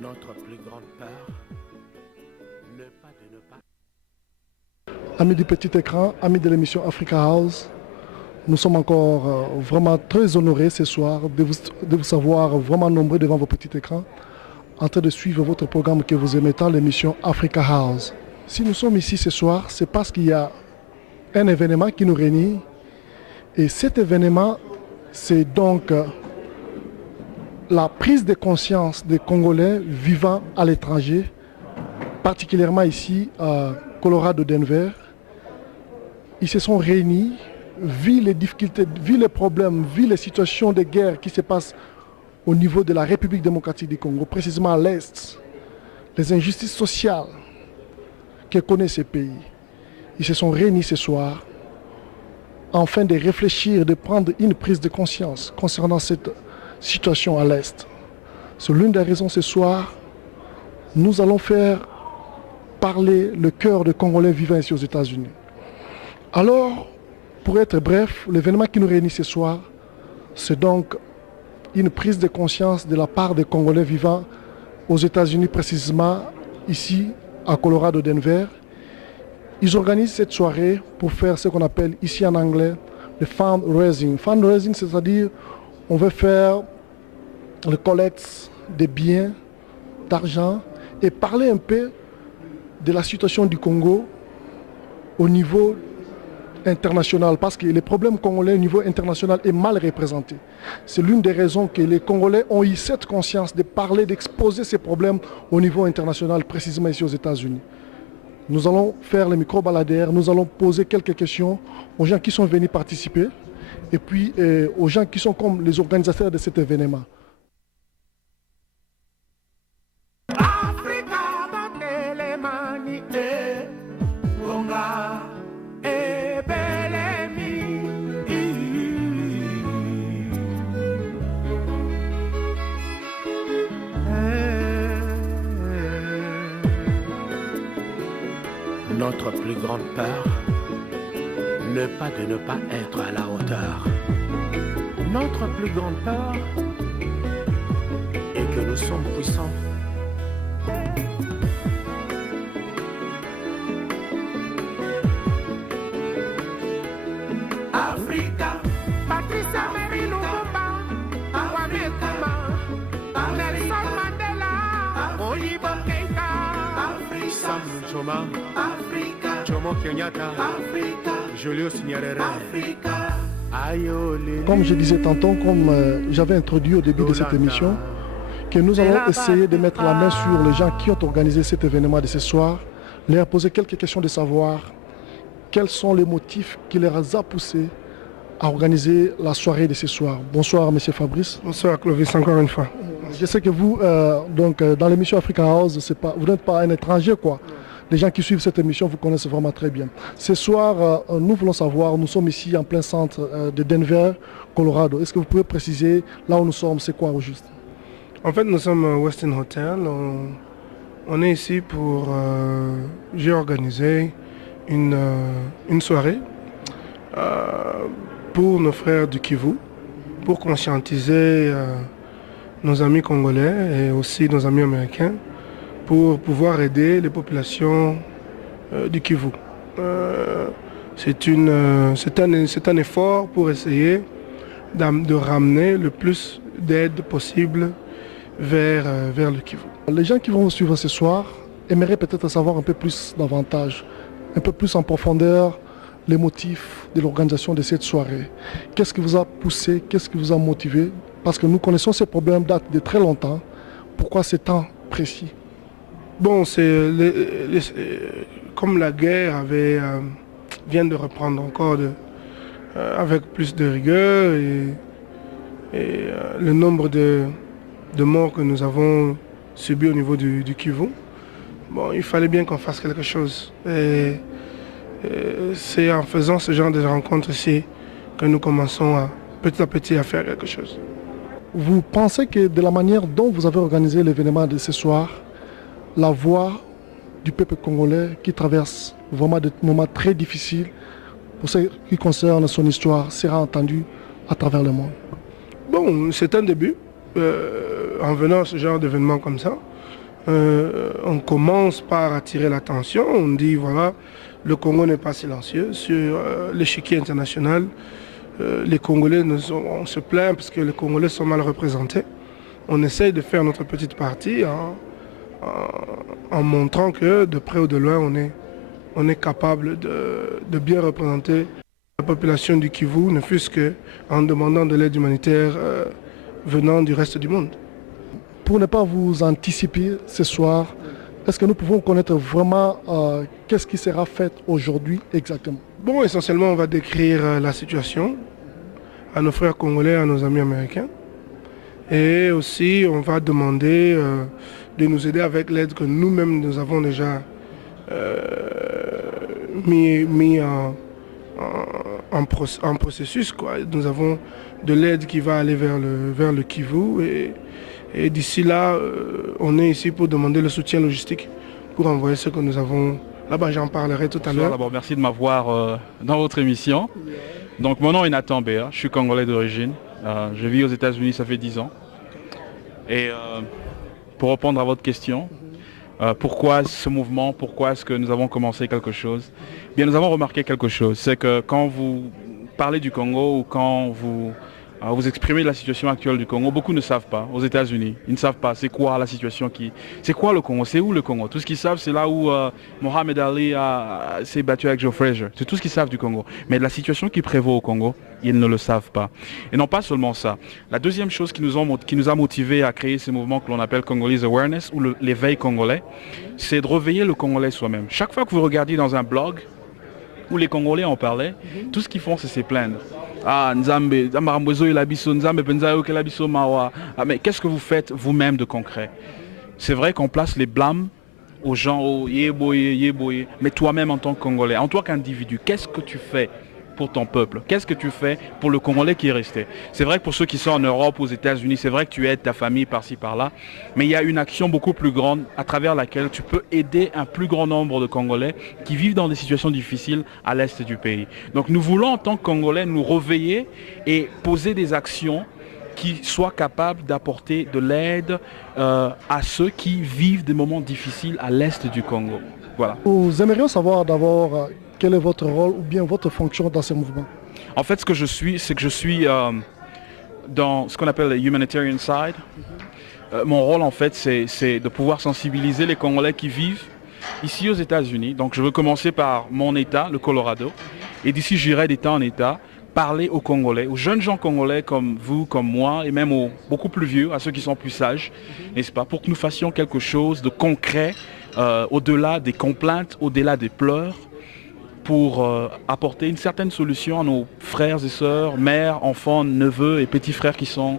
Notre plus grande peur, ne pas. Amis du petit écran, amis de l'émission Africa House, nous sommes encore vraiment très honorés ce soir de vous savoir vraiment nombreux devant vos petits écrans en train de suivre votre programme que vous aimez tant, l'émission Africa House. Si nous sommes ici ce soir, c'est parce qu'il y a un événement qui nous réunit et cet événement, c'est donc la prise de conscience des Congolais vivant à l'étranger, particulièrement ici à Colorado, Denver. Ils se sont réunis, vu les difficultés, vu les problèmes, vu les situations de guerre qui se passent au niveau de la République démocratique du Congo, précisément à l'Est, les injustices sociales que connaît ce pays. Ils se sont réunis ce soir afin de réfléchir, de prendre une prise de conscience concernant cette situation à l'Est. C'est l'une des raisons ce soir, nous allons faire parler le cœur des Congolais vivant ici aux États-Unis. Alors, pour être bref, l'événement qui nous réunit ce soir, c'est donc une prise de conscience de la part des Congolais vivant aux États-Unis, précisément ici à Colorado, Denver. Ils organisent cette soirée pour faire ce qu'on appelle ici en anglais le fundraising. Fundraising, c'est-à-dire on veut faire le collecte de biens, d'argent et parler un peu de la situation du Congo au niveau international, parce que les problèmes congolais au niveau international est mal représenté. C'est l'une des raisons que les Congolais ont eu cette conscience de parler, d'exposer ces problèmes au niveau international, précisément ici aux États-Unis. Nous allons faire le micro-baladère, nous allons poser quelques questions aux gens qui sont venus participer et puis aux gens qui sont comme les organisateurs de cet événement. Notre plus grande peur, ne pas être à la hauteur. Notre plus grande peur est que nous sommes puissants. Africa, Patrice Emery Lumumba, Kwame Nkrumah, Nelson Mandela, Modibo Keïta, Sam Nujoma, Jomo Kenyatta, Julius Nyerere. Comme je disais tantôt, comme j'avais introduit au début de cette émission, que nous allons essayer de mettre la main sur les gens qui ont organisé cet événement de ce soir, leur poser quelques questions de savoir quels sont les motifs qui les ont poussés à organiser la soirée de ce soir. Bonsoir, M. Fabrice. Bonsoir, Clovis, encore une fois. Je sais que vous, dans l'émission Africa House, vous n'êtes pas un étranger, quoi. Les gens qui suivent cette émission vous connaissent vraiment très bien. Ce soir, nous voulons savoir, nous sommes ici en plein centre de Denver, Colorado. Est-ce que vous pouvez préciser là où nous sommes, c'est quoi au juste? En fait, nous sommes au Westin Hotel. On est ici pour... j'ai organisé une soirée pour nos frères du Kivu, pour conscientiser nos amis congolais et aussi nos amis américains, pour pouvoir aider les populations du Kivu. C'est un effort pour essayer de ramener le plus d'aide possible vers le Kivu. Les gens qui vont vous suivre ce soir aimeraient peut-être savoir un peu plus davantage, un peu plus en profondeur les motifs de l'organisation de cette soirée. Qu'est-ce qui vous a poussé, qu'est-ce qui vous a motivé? Parce que nous connaissons ces problèmes datent de très longtemps. Pourquoi c'est temps précis? Bon, comme la guerre vient de reprendre encore avec plus de rigueur et le nombre de morts que nous avons subis au niveau du Kivu, bon, il fallait bien qu'on fasse quelque chose. Et c'est en faisant ce genre de rencontres ici que nous commençons petit à petit à faire quelque chose. Vous pensez que de la manière dont vous avez organisé l'événement de ce soir, la voix du peuple congolais qui traverse vraiment des moments très difficiles pour ce qui concerne son histoire sera entendue à travers le monde. Bon, c'est un début. En venant à ce genre d'événement comme ça, on commence par attirer l'attention. On dit, voilà, le Congo n'est pas silencieux. Sur l'échiquier international, les Congolais, on se plaint parce que les Congolais sont mal représentés. On essaye de faire notre petite partie en montrant que de près ou de loin, on est capable de bien représenter la population du Kivu, ne fût-ce qu'en demandant de l'aide humanitaire venant du reste du monde. Pour ne pas vous anticiper ce soir, est-ce que nous pouvons connaître vraiment qu'est-ce qui sera fait aujourd'hui exactement? Bon, essentiellement, on va décrire la situation à nos frères congolais, à nos amis américains. Et aussi, on va demander de nous aider avec l'aide que nous-mêmes, nous avons déjà mis en processus, quoi. Nous avons de l'aide qui va aller vers le Kivu. Et d'ici là, on est ici pour demander le soutien logistique pour envoyer ce que nous avons. Là-bas, j'en parlerai tout à l'heure. D'abord, merci de m'avoir dans votre émission. Donc, mon nom est Nathan Béa, je suis congolais d'origine. Je vis aux États-Unis, ça fait 10 ans. Et pour répondre à votre question, pourquoi ce mouvement, pourquoi est-ce que nous avons commencé quelque chose? Bien, nous avons remarqué quelque chose, c'est que quand vous parlez du Congo ou quand vous exprimez la situation actuelle du Congo, beaucoup ne savent pas, aux États-Unis, ils ne savent pas c'est quoi la situation c'est quoi le Congo, c'est où le Congo. Tout ce qu'ils savent, c'est là où Mohamed Ali s'est battu avec Joe Frazier. C'est tout ce qu'ils savent du Congo. Mais la situation qui prévaut au Congo, ils ne le savent pas. Et non pas seulement ça. La deuxième chose qui nous a motivés à créer ce mouvement que l'on appelle Congolese Awareness, ou l'éveil congolais, c'est de réveiller le Congolais soi-même. Chaque fois que vous regardez dans un blog où les Congolais en parlaient, tout ce qu'ils font, c'est se plaindre. Ah, Nzambe, mais qu'est-ce que vous faites vous-même de concret? C'est vrai qu'on place les blâmes aux gens, mais toi-même en tant que Congolais, en tant qu'individu, qu'est-ce que tu fais pour ton peuple? Qu'est-ce que tu fais pour le Congolais qui est resté? C'est vrai que pour ceux qui sont en Europe, aux États-Unis, c'est vrai que tu aides ta famille par-ci, par-là, mais il y a une action beaucoup plus grande à travers laquelle tu peux aider un plus grand nombre de Congolais qui vivent dans des situations difficiles à l'est du pays. Donc nous voulons en tant que Congolais nous réveiller et poser des actions qui soient capables d'apporter de l'aide à ceux qui vivent des moments difficiles à l'est du Congo. Voilà. Nous aimerions savoir d'abord quel est votre rôle ou bien votre fonction dans ce mouvement. En fait, ce que je suis, c'est que je suis dans ce qu'on appelle le humanitarian side. Mon rôle, en fait, c'est de pouvoir sensibiliser les Congolais qui vivent ici aux États-Unis. Donc, je veux commencer par mon État, le Colorado. Et d'ici, j'irai d'État en État parler aux Congolais, aux jeunes gens congolais comme vous, comme moi, et même aux beaucoup plus vieux, à ceux qui sont plus sages, n'est-ce pas, pour que nous fassions quelque chose de concret, au-delà des complaintes, au-delà des pleurs, pour apporter une certaine solution à nos frères et sœurs, mères, enfants, neveux et petits frères qui sont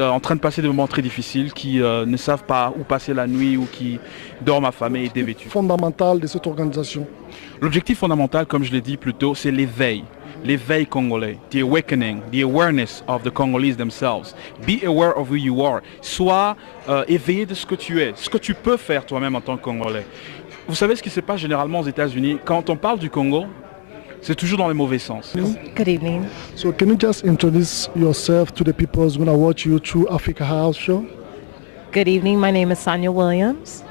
en train de passer des moments très difficiles, qui ne savent pas où passer la nuit ou qui dorment affamés et dévêtus. Fondamental de cette organisation. L'objectif fondamental, comme je l'ai dit plus tôt, c'est l'éveil. L'éveil congolais, the awakening, the awareness of the Congolese themselves. Be aware of who you are. Sois éveillé de ce que tu es, ce que tu peux faire toi-même en tant que Congolais. Vous savez ce qui se passe généralement aux États-Unis, quand on parle du Congo, c'est toujours dans le mauvais sens. Good evening. So can you just introduce yourself to the people who's going to watch you through Africa House show? Good evening. My name is Sonia Williams.